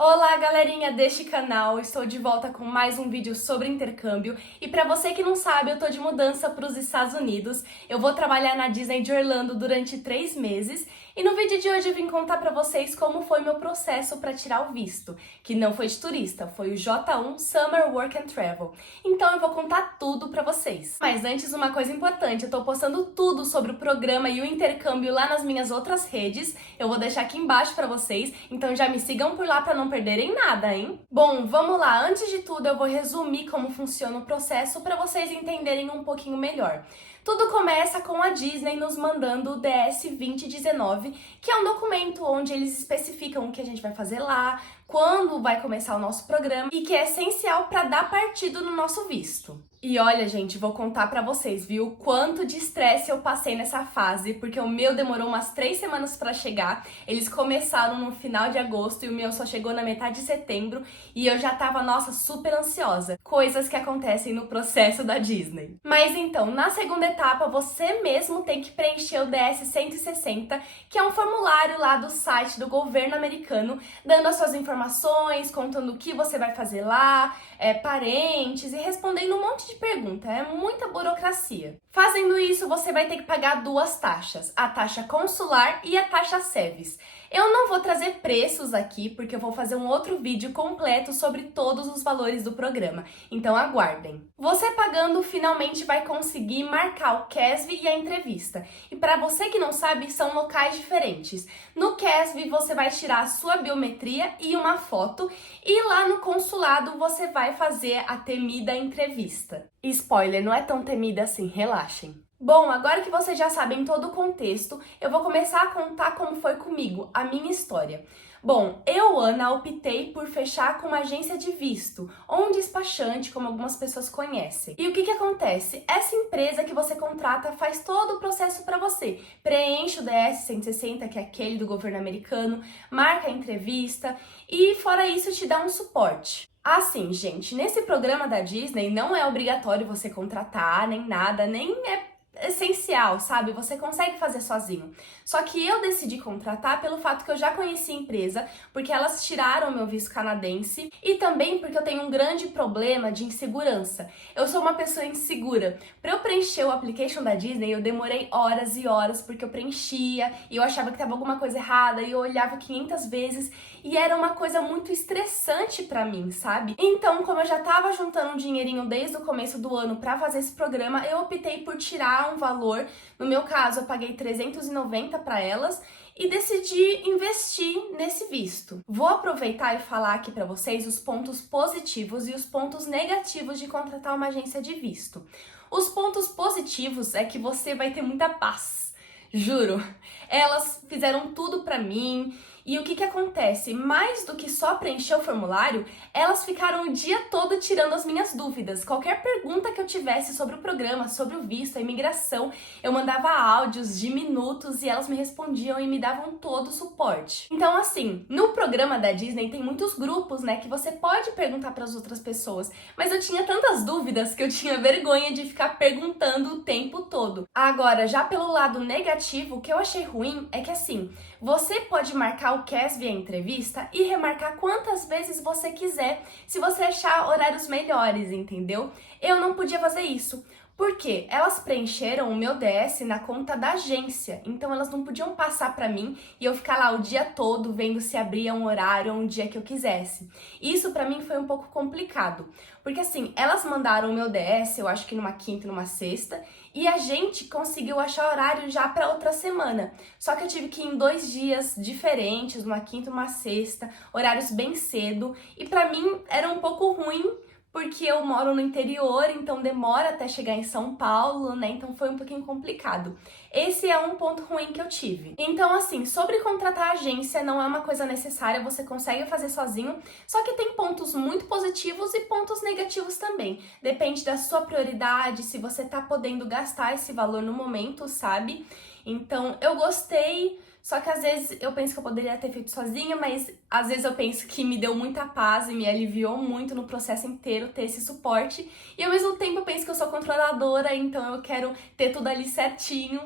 Olá, galerinha deste canal! Estou de volta com mais um vídeo sobre intercâmbio e para você que não sabe, eu tô de mudança para os Estados Unidos. Eu vou trabalhar na Disney de Orlando durante 3 meses e no vídeo de hoje eu vim contar para vocês como foi meu processo para tirar o visto, que não foi de turista, foi o J1 Summer Work and Travel. Então eu vou contar tudo para vocês. Mas antes, uma coisa importante, eu tô postando tudo sobre o programa e o intercâmbio lá nas minhas outras redes. Eu vou deixar aqui embaixo para vocês, então já me sigam por lá para não perderem nada, hein? Bom, vamos lá. Antes de tudo, eu vou resumir como funciona o processo para vocês entenderem um pouquinho melhor. Tudo começa com a Disney nos mandando o DS 2019, que é um documento onde eles especificam o que a gente vai fazer lá, quando vai começar o nosso programa e que é essencial para dar partido no nosso visto. E olha, gente, vou contar pra vocês, viu, quanto de estresse eu passei nessa fase, porque o meu demorou umas 3 semanas pra chegar. Eles começaram no final de agosto e o meu só chegou na metade de setembro e eu já tava, nossa, super ansiosa. Coisas que acontecem no processo da Disney. Mas então, na segunda etapa, você mesmo tem que preencher o DS-160, que é um formulário lá do site do governo americano, dando as suas informações, contando o que você vai fazer lá, parentes e respondendo um monte de pergunta, é muita burocracia. Fazendo isso, você vai ter que pagar 2 taxas, a taxa consular e a taxa SEVIS. Eu não vou trazer preços aqui, porque eu vou fazer um outro vídeo completo sobre todos os valores do programa, então aguardem. Você pagando, finalmente vai conseguir marcar o CASV e a entrevista. E para você que não sabe, são locais diferentes. No CASV, você vai tirar a sua biometria e uma foto, e lá no consulado você vai fazer a temida entrevista. Spoiler, não é tão temida assim, relaxem. Bom, agora que vocês já sabem todo o contexto, eu vou começar a contar como foi comigo, a minha história. Bom, eu, Ana, optei por fechar com uma agência de visto, ou um despachante, como algumas pessoas conhecem. E o que acontece? Essa empresa que você contrata faz todo o processo para você. Preenche o DS-160, que é aquele do governo americano, marca a entrevista e, fora isso, te dá um suporte. Assim, gente, nesse programa da Disney não é obrigatório você contratar, nem nada, nem é essencial, sabe? Você consegue fazer sozinho. Só que eu decidi contratar pelo fato que eu já conheci a empresa, porque elas tiraram meu visto canadense e também porque eu tenho um grande problema de insegurança. Eu sou uma pessoa insegura. Para eu preencher o application da Disney, eu demorei horas e horas porque eu preenchia e eu achava que tava alguma coisa errada e eu olhava 500 vezes e era uma coisa muito estressante para mim, sabe? Então, como eu já tava juntando um dinheirinho desde o começo do ano para fazer esse programa, eu optei por tirar um valor. No meu caso, eu paguei 390 para elas e decidi investir nesse visto. Vou aproveitar e falar aqui para vocês os pontos positivos e os pontos negativos de contratar uma agência de visto. Os pontos positivos é que você vai ter muita paz. Juro, elas fizeram tudo pra mim. E o que acontece? Mais do que só preencher o formulário, elas ficaram o dia todo tirando as minhas dúvidas. Qualquer pergunta que eu tivesse sobre o programa, sobre o visto, a imigração, eu mandava áudios de minutos e elas me respondiam e me davam todo o suporte. Então, assim, no programa da Disney tem muitos grupos, né, que você pode perguntar para as outras pessoas, mas eu tinha tantas dúvidas que eu tinha vergonha de ficar perguntando o tempo todo. Agora, já pelo lado negativo, o que eu achei ruim é que, assim, você pode marcar o CASV e a entrevista e remarcar quantas vezes você quiser, se você achar horários melhores, entendeu? Eu não podia fazer isso. Por quê? Elas preencheram o meu DS na conta da agência, então elas não podiam passar para mim e eu ficar lá o dia todo vendo se abria um horário ou um dia que eu quisesse. Isso para mim foi um pouco complicado, porque assim, elas mandaram o meu DS, eu acho que numa quinta e numa sexta, e a gente conseguiu achar horário já para outra semana. Só que eu tive que ir em 2 dias diferentes, numa quinta e uma sexta, horários bem cedo, e para mim era um pouco ruim, porque eu moro no interior, então demora até chegar em São Paulo, né? Então foi um pouquinho complicado. Esse é um ponto ruim que eu tive. Então, assim, sobre contratar agência, não é uma coisa necessária, você consegue fazer sozinho, só que tem pontos muito positivos e pontos negativos também. Depende da sua prioridade, se você tá podendo gastar esse valor no momento, sabe? Então, eu gostei. Só que às vezes eu penso que eu poderia ter feito sozinha, mas às vezes eu penso que me deu muita paz e me aliviou muito no processo inteiro ter esse suporte. E ao mesmo tempo eu penso que eu sou controladora, então eu quero ter tudo ali certinho.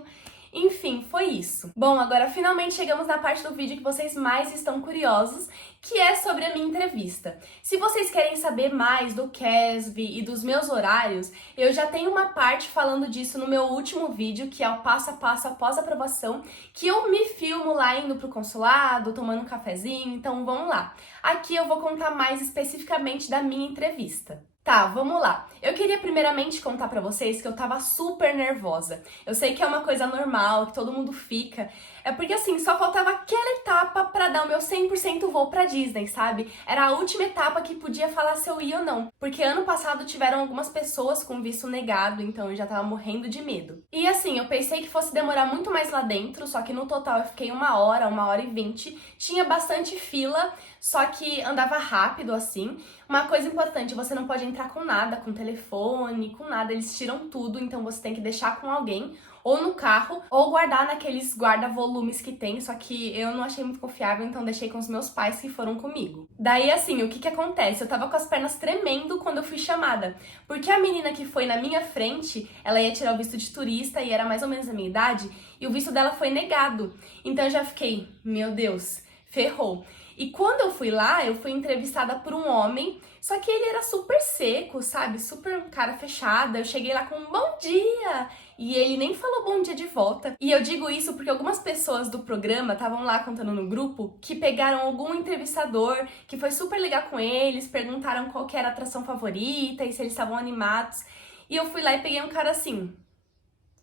Enfim, foi isso. Bom, agora finalmente chegamos na parte do vídeo que vocês mais estão curiosos, que é sobre a minha entrevista. Se vocês querem saber mais do Casvi e dos meus horários, eu já tenho uma parte falando disso no meu último vídeo, que é o passo a passo após a aprovação, que eu me filmo lá indo pro consulado, tomando um cafezinho, então vamos lá. Aqui eu vou contar mais especificamente da minha entrevista. Tá, vamos lá. Eu queria primeiramente contar pra vocês que eu tava super nervosa. Eu sei que é uma coisa normal, que todo mundo fica. É porque assim, só faltava aquela etapa pra dar o meu 100% voo pra Disney, sabe? Era a última etapa que podia falar se eu ia ou não. Porque ano passado tiveram algumas pessoas com visto negado, então eu já tava morrendo de medo. E assim, eu pensei que fosse demorar muito mais lá dentro, só que no total eu fiquei 1 hora e 20. Tinha bastante fila, só que andava rápido assim. Uma coisa importante, você não pode entrar com nada, com telefone, com nada, eles tiram tudo, então você tem que deixar com alguém, ou no carro, ou guardar naqueles guarda-volumes que tem, só que eu não achei muito confiável, então deixei com os meus pais que foram comigo. Daí assim, o que acontece? Eu tava com as pernas tremendo quando eu fui chamada, porque a menina que foi na minha frente, ela ia tirar o visto de turista e era mais ou menos a minha idade, e o visto dela foi negado. Então eu já fiquei, meu Deus, ferrou. E quando eu fui lá, eu fui entrevistada por um homem, só que ele era super seco, sabe? Super cara fechada. Eu cheguei lá com um bom dia! E ele nem falou bom dia de volta. E eu digo isso porque algumas pessoas do programa estavam lá contando no grupo que pegaram algum entrevistador que foi super legal com eles, perguntaram qual que era a atração favorita e se eles estavam animados. E eu fui lá e peguei um cara assim,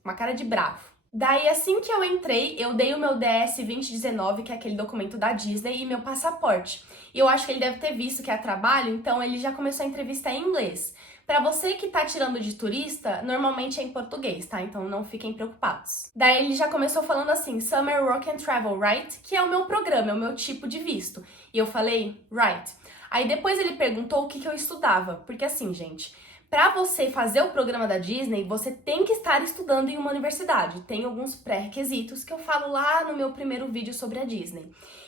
uma cara de bravo. Daí, assim que eu entrei, eu dei o meu DS 2019, que é aquele documento da Disney, e meu passaporte. E eu acho que ele deve ter visto que é trabalho, então ele já começou a entrevista em inglês. Pra você que tá tirando de turista, normalmente é em português, tá? Então não fiquem preocupados. Daí ele já começou falando assim, Summer Work and Travel, right? Que é o meu programa, é o meu tipo de visto. E eu falei, right. Aí depois ele perguntou o que eu estudava, porque assim, gente... Para você fazer o programa da Disney, você tem que estar estudando em uma universidade. Tem alguns pré-requisitos que eu falo lá no meu primeiro vídeo sobre a Disney.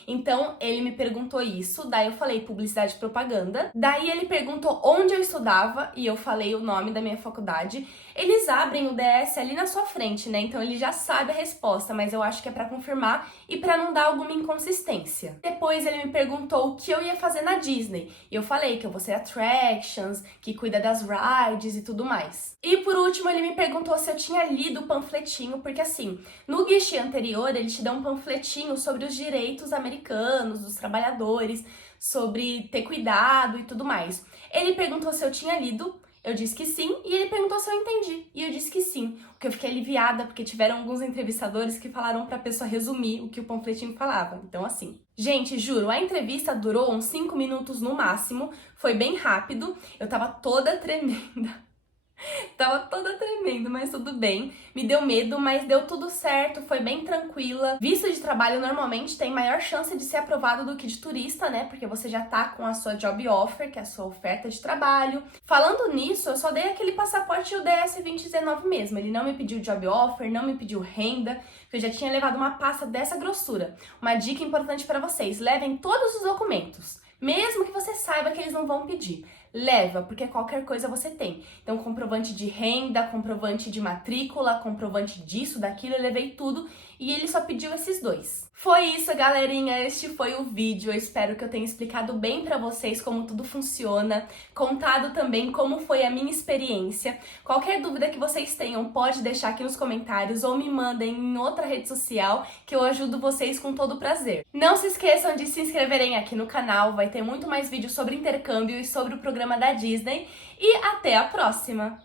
Então, ele me perguntou isso, daí eu falei publicidade e propaganda. Daí ele perguntou onde eu estudava e eu falei o nome da minha faculdade. Eles abrem o DS ali na sua frente, né? Então ele já sabe a resposta, mas eu acho que é para confirmar e para não dar alguma inconsistência. Depois ele me perguntou o que eu ia fazer na Disney. E eu falei que eu vou ser attractions, que cuida das rides e tudo mais. E por último, ele me perguntou se eu tinha lido o panfletinho, porque assim, no guichê anterior, ele te dá um panfletinho sobre os direitos americanos, dos trabalhadores, sobre ter cuidado e tudo mais. Ele perguntou se eu tinha lido, eu disse que sim, e ele perguntou se eu entendi, e eu disse que sim. O que eu fiquei aliviada, porque tiveram alguns entrevistadores que falaram pra pessoa resumir o que o panfletinho falava. Então assim, gente, juro, a entrevista durou uns 5 minutos no máximo, foi bem rápido, eu tava toda tremenda. Tava toda tremendo, mas tudo bem. Me deu medo, mas deu tudo certo, foi bem tranquila. Visto de trabalho normalmente tem maior chance de ser aprovado do que de turista, né? Porque você já tá com a sua job offer, que é a sua oferta de trabalho. Falando nisso, eu só dei aquele passaporte e o DS 2019 mesmo. Ele não me pediu job offer, não me pediu renda, porque eu já tinha levado uma pasta dessa grossura. Uma dica importante pra vocês, levem todos os documentos. Mesmo que você saiba que eles não vão pedir. Leva, porque qualquer coisa você tem. Então, comprovante de renda, comprovante de matrícula, comprovante disso, daquilo, eu levei tudo e ele só pediu esses 2. Foi isso, galerinha, este foi o vídeo. Eu espero que eu tenha explicado bem pra vocês como tudo funciona, contado também como foi a minha experiência. Qualquer dúvida que vocês tenham, pode deixar aqui nos comentários ou me mandem em outra rede social que eu ajudo vocês com todo prazer. Não se esqueçam de se inscreverem aqui no canal, vai ter muito mais vídeos sobre intercâmbio e sobre o programa da Disney. E até a próxima!